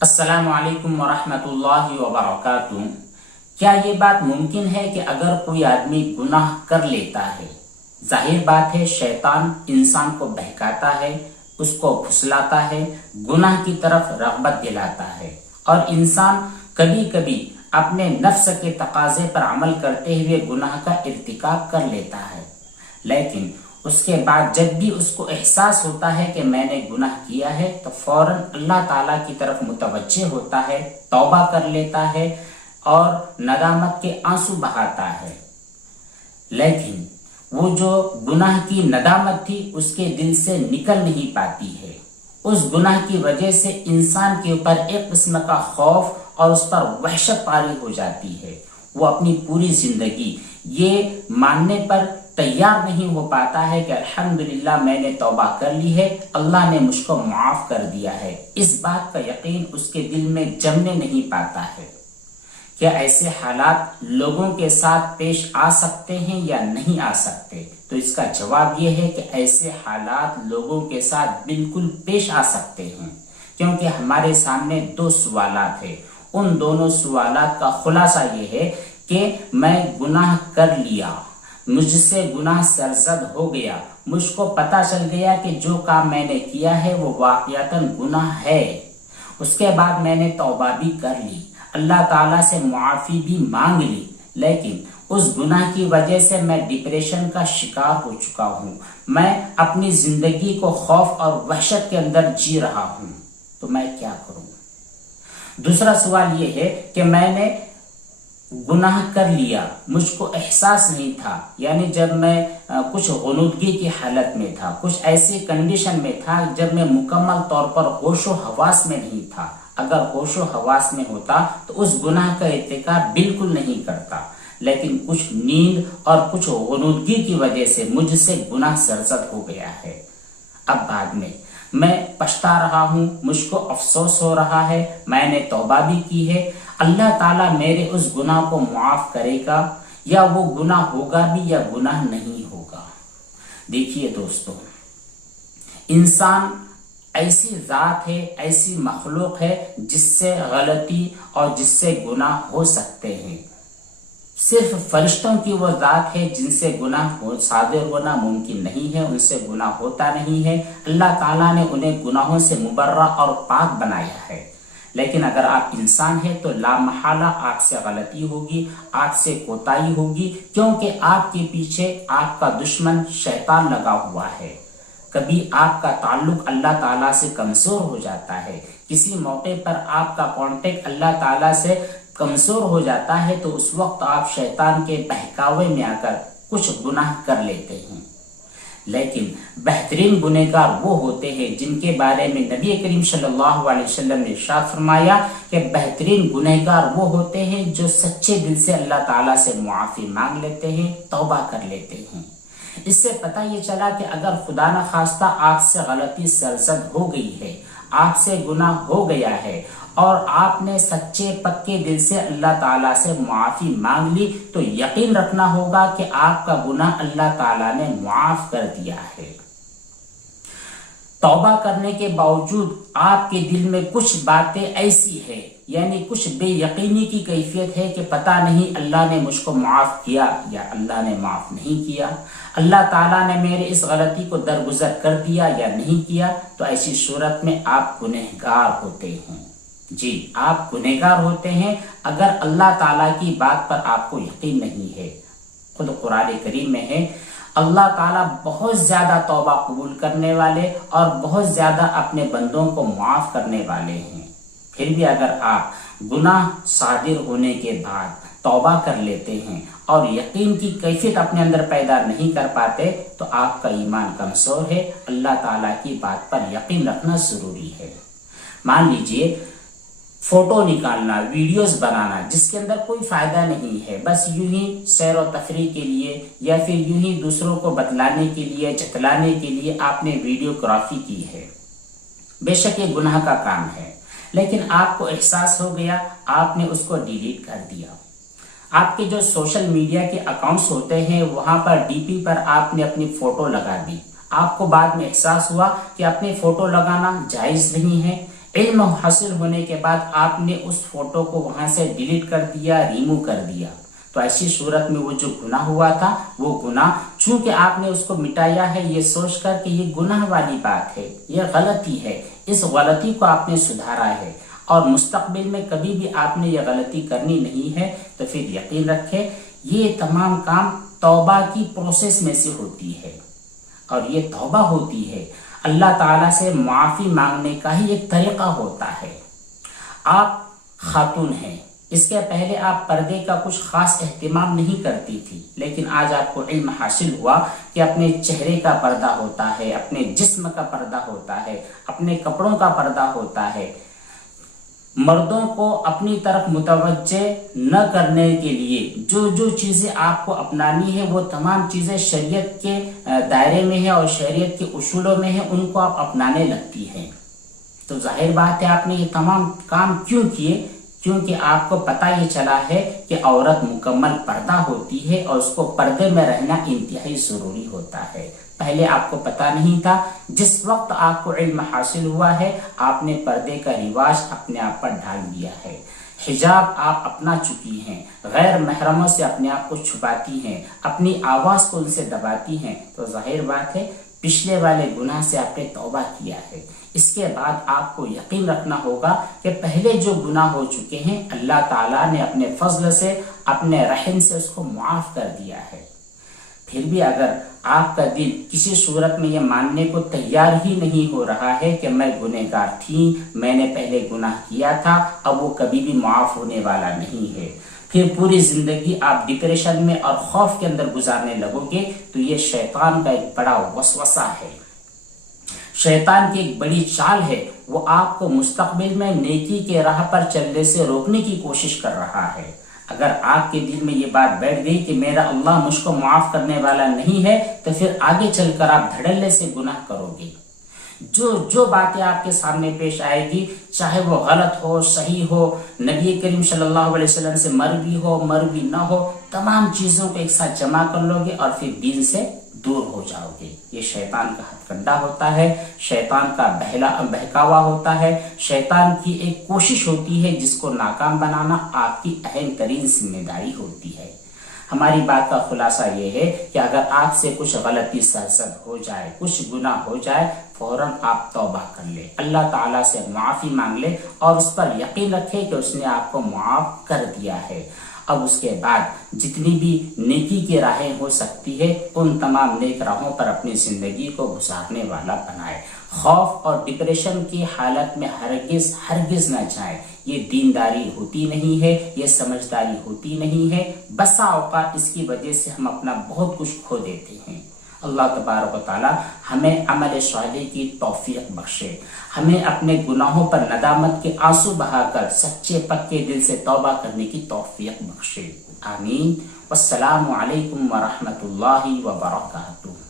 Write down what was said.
السلام علیکم ورحمۃ اللہ وبرکاتہ۔ کیا یہ بات ممکن ہے کہ اگر کوئی آدمی گناہ کر لیتا ہے، ظاہر بات ہے شیطان انسان کو بہکاتا ہے، اس کو پھسلاتا ہے، گناہ کی طرف رغبت دلاتا ہے، اور انسان کبھی کبھی اپنے نفس کے تقاضے پر عمل کرتے ہوئے گناہ کا ارتکاب کر لیتا ہے، لیکن اس کے بعد جب بھی اس کو احساس ہوتا ہے کہ میں نے گناہ کیا ہے تو فوراً اللہ تعالیٰ کی طرف متوجہ ہوتا ہے، توبہ کر لیتا ہے اور ندامت کے آنسو بہاتا ہے۔ لیکن وہ جو گناہ کی ندامت تھی اس کے دل سے نکل نہیں پاتی ہے۔ اس گناہ کی وجہ سے انسان کے اوپر ایک قسم کا خوف اور اس پر وحشت طاری ہو جاتی ہے۔ وہ اپنی پوری زندگی یہ ماننے پر تیار نہیں ہو پاتا ہے کہ الحمدللہ میں نے توبہ کر لی ہے، اللہ نے مجھ کو معاف کر دیا ہے۔ اس بات کا یقین اس کے دل میں جمنے نہیں پاتا ہے۔ کیا ایسے حالات لوگوں کے ساتھ پیش آ سکتے ہیں یا نہیں آ سکتے؟ تو اس کا جواب یہ ہے کہ ایسے حالات لوگوں کے ساتھ بالکل پیش آ سکتے ہیں، کیونکہ ہمارے سامنے دو سوالات ہیں۔ ان دونوں سوالات کا خلاصہ یہ ہے کہ میں گناہ کر لیا، مجھ سے گناہ سرزد ہو گیا، مجھ کو پتہ چل گیا کہ جو کام میں نے کیا ہے وہ واقعتاً گناہ ہے، اس کے بعد میں نے توبہ بھی کر لی، اللہ تعالیٰ سے معافی بھی مانگ لی، لیکن اس گناہ کی وجہ سے میں ڈپریشن کا شکار ہو چکا ہوں، میں اپنی زندگی کو خوف اور وحشت کے اندر جی رہا ہوں، تو میں کیا کروں؟ دوسرا سوال یہ ہے کہ میں نے گناہ کر لیا، مجھ کو احساس نہیں تھا، یعنی جب میں کچھ غنودگی کی حالت میں تھا، کچھ ایسی کنڈیشن میں تھا جب میں مکمل طور پر ہوش و حواس میں نہیں تھا۔ اگر ہوش و حواس میں ہوتا تو اس گناہ کا ارتکاب بالکل نہیں کرتا، لیکن کچھ نیند اور کچھ غنودگی کی وجہ سے مجھ سے گناہ سرزد ہو گیا ہے۔ اب بعد میں پچھتا رہا ہوں، مجھ کو افسوس ہو رہا ہے، میں نے توبہ بھی کی ہے، اللہ تعالیٰ میرے اس گناہ کو معاف کرے گا یا وہ گناہ ہوگا بھی یا گناہ نہیں ہوگا؟ دیکھیے دوستو، انسان ایسی ذات ہے، ایسی مخلوق ہے جس سے غلطی اور جس سے گناہ ہو سکتے ہیں۔ صرف فرشتوں کی وہ ذات ہے جن سے گناہ صادر ہونا ممکن نہیں ہے، ان سے گناہ ہوتا نہیں ہے، اللہ تعالیٰ نے انہیں گناہوں سے مبرہ اور پاک بنایا ہے۔ لیکن اگر آپ انسان ہیں تو لا محالہ آپ سے غلطی ہوگی، آپ سے کوتاہی ہوگی، کیونکہ آپ کے پیچھے آپ کا دشمن شیطان لگا ہوا ہے۔ کبھی آپ کا تعلق اللہ تعالیٰ سے کمزور ہو جاتا ہے، کسی موقع پر آپ کا کانٹیکٹ اللہ تعالیٰ سے کمزور ہو جاتا ہے، تو اس وقت آپ شیطان کے بہکاوے میں آ کر کچھ گناہ کر لیتے ہیں۔ لیکن بہترین گنہگار وہ ہوتے ہیں جن کے بارے میں نبی کریم صلی اللہ علیہ وسلم نے ارشاد فرمایا کہ بہترین گنہگار وہ ہوتے ہیں جو سچے دل سے اللہ تعالیٰ سے معافی مانگ لیتے ہیں، توبہ کر لیتے ہیں۔ اس سے پتہ یہ چلا کہ اگر خدا نخواستہ آپ سے غلطی سرزد ہو گئی ہے، آپ سے گناہ ہو گیا ہے اور آپ نے سچے پکے دل سے اللہ تعالیٰ سے معافی مانگ لی، تو یقین رکھنا ہوگا کہ آپ کا گناہ اللہ تعالیٰ نے معاف کر دیا ہے۔ توبہ کرنے کے باوجود آپ کے دل میں کچھ باتیں ایسی ہیں، یعنی کچھ بے یقینی کی کیفیت ہے کہ پتہ نہیں اللہ نے مجھ کو معاف کیا یا اللہ نے معاف نہیں کیا، اللہ تعالیٰ نے میرے اس غلطی کو درگزر کر دیا یا نہیں کیا، تو ایسی صورت میں آپ گنہگار ہوتے ہیں۔ جی، آپ گنہگار ہوتے ہیں اگر اللہ تعالیٰ کی بات پر آپ کو یقین نہیں ہے۔ خود قرآن کریم میں ہے، اللہ تعالیٰ بہت زیادہ توبہ قبول کرنے والے اور بہت زیادہ اپنے بندوں کو معاف کرنے والے ہیں۔ پھر بھی اگر آپ گناہ صادر ہونے کے بعد توبہ کر لیتے ہیں اور یقین کی کیفیت اپنے اندر پیدا نہیں کر پاتے، تو آپ کا ایمان کمزور ہے، اللہ تعالیٰ کی بات پر یقین رکھنا ضروری ہے۔ مان لیجئے فوٹو نکالنا، ویڈیوز بنانا جس کے اندر کوئی فائدہ نہیں ہے، بس یوں ہی سیر و تفریح کے لیے یا پھر یوں ہی دوسروں کو بتلانے کے لیے، جتلانے کے لیے آپ نے ویڈیوگرافی کی ہے، بے شک یہ گناہ کا کام ہے، لیکن آپ کو احساس ہو گیا، آپ نے اس کو ڈیلیٹ کر دیا۔ آپ کے جو سوشل میڈیا کے اکاؤنٹس ہوتے ہیں وہاں پر ڈی پی پر آپ نے اپنی فوٹو لگا دی، آپ کو بعد میں احساس ہوا کہ اپنی فوٹو لگانا جائز نہیں ہے، علم حاصل ہونے کے بعد آپ نے اس فوٹو کو وہاں سے ڈیلیٹ کر دیا، ریمو کر دیا، تو ایسی صورت میں وہ جو گناہ ہوا تھا وہ گناہ، چونکہ آپ نے اس کو مٹایا ہے یہ سوچ کر کہ یہ گناہ والی بات ہے، یہ غلطی ہے، اس غلطی کو آپ نے سدھارا ہے اور مستقبل میں کبھی بھی آپ نے یہ غلطی کرنی نہیں ہے، تو پھر یقین رکھیں یہ تمام کام توبہ کی پروسیس میں سے ہوتی ہے، اور یہ توبہ ہوتی ہے اللہ تعالیٰ سے معافی مانگنے کا ہی ایک طریقہ ہوتا ہے۔ آپ خاتون ہیں، اس کے پہلے آپ پردے کا کچھ خاص اہتمام نہیں کرتی تھی، لیکن آج آپ کو علم حاصل ہوا کہ اپنے چہرے کا پردہ ہوتا ہے، اپنے جسم کا پردہ ہوتا ہے، اپنے کپڑوں کا پردہ ہوتا ہے۔ مردوں کو اپنی طرف متوجہ نہ کرنے کے لیے جو جو چیزیں آپ کو اپنانی ہے وہ تمام چیزیں شریعت کے دائرے میں ہے اور شریعت کے اصولوں میں ہے، ان کو آپ اپنانے لگتی ہیں۔ تو ظاہر بات ہے آپ نے یہ تمام کام کیوں کیے؟ کیونکہ آپ کو پتہ یہ چلا ہے کہ عورت مکمل پردہ ہوتی ہے اور اس کو پردے میں رہنا انتہائی ضروری ہوتا ہے۔ پہلے آپ کو پتہ نہیں تھا، جس وقت آپ کو علم حاصل ہوا ہے آپ نے پردے کا رواج اپنے آپ پر ڈال دیا ہے، حجاب آپ اپنا چکی ہیں، غیر محرموں سے اپنے آپ کو چھپاتی ہیں، اپنی آواز کو ان سے دباتی ہیں، تو ظاہر بات ہے پچھلے والے گناہ سے آپ نے توبہ کیا ہے۔ اس کے بعد آپ کو یقین رکھنا ہوگا کہ پہلے جو گناہ ہو چکے ہیں اللہ تعالیٰ نے اپنے فضل سے، اپنے رحم سے اس کو معاف کر دیا ہے۔ پھر بھی اگر آپ کا دل کسی صورت میں یہ ماننے کو تیار ہی نہیں ہو رہا ہے کہ میں گنہگار تھی، میں نے پہلے گناہ کیا تھا، اب وہ کبھی بھی معاف ہونے والا نہیں ہے، پھر پوری زندگی آپ ڈپریشن میں اور خوف کے اندر گزارنے لگو گے، تو یہ شیطان کا ایک بڑا وسوسہ ہے، شیطان کی ایک بڑی چال ہے، وہ آپ کو مستقبل میں نیکی کے راہ پر چلنے سے روکنے کی کوشش کر رہا ہے۔ اگر آپ کے دل میں یہ بات بیٹھ گئی کہ میرا اللہ مجھ کو معاف کرنے والا نہیں ہے، تو پھر آگے چل کر آپ دھڑلے سے گناہ کرو گے۔ جو باتیں آپ کے سامنے پیش آئے گی، چاہے وہ غلط ہو، صحیح ہو، نبی کریم صلی اللہ علیہ وسلم سے مروی ہو، مروی نہ ہو، تمام چیزوں کو ایک ساتھ جمع کر لو گے اور پھر دین سے دور ہو جاؤ گے۔ یہ شیطان کا ہتھ کنڈا ہوتا ہے، شیطان کا بہکاوا ہوتا ہے، شیطان کی ایک کوشش ہوتی ہے جس کو ناکام بنانا آپ کی اہم ترین ذمہ داری ہوتی ہے۔ ہماری بات کا خلاصہ یہ ہے کہ اگر آپ سے کچھ غلطی سرزد ہو جائے، کچھ گناہ ہو جائے، فوراً آپ توبہ کر لیں، اللہ تعالیٰ سے معافی مانگ لیں اور اس پر یقین رکھیں کہ اس نے آپ کو معاف کر دیا ہے۔ اب اس کے بعد جتنی بھی نیکی کی راہیں ہو سکتی ہے ان تمام نیک راہوں پر اپنی زندگی کو گزارنے والا بنائے۔ خوف اور ڈپریشن کی حالت میں ہرگز نہ جائیں، یہ دینداری ہوتی نہیں ہے، یہ سمجھداری ہوتی نہیں ہے، بسا اوقات اس کی وجہ سے ہم اپنا بہت کچھ کھو دیتے ہیں۔ اللہ تبارک و تعالی ہمیں عمل صالح کی توفیق بخشے، ہمیں اپنے گناہوں پر ندامت کے آنسو بہا کر سچے پکے دل سے توبہ کرنے کی توفیق بخشے، آمین۔ والسلام علیکم ورحمۃ اللہ وبرکاتہ۔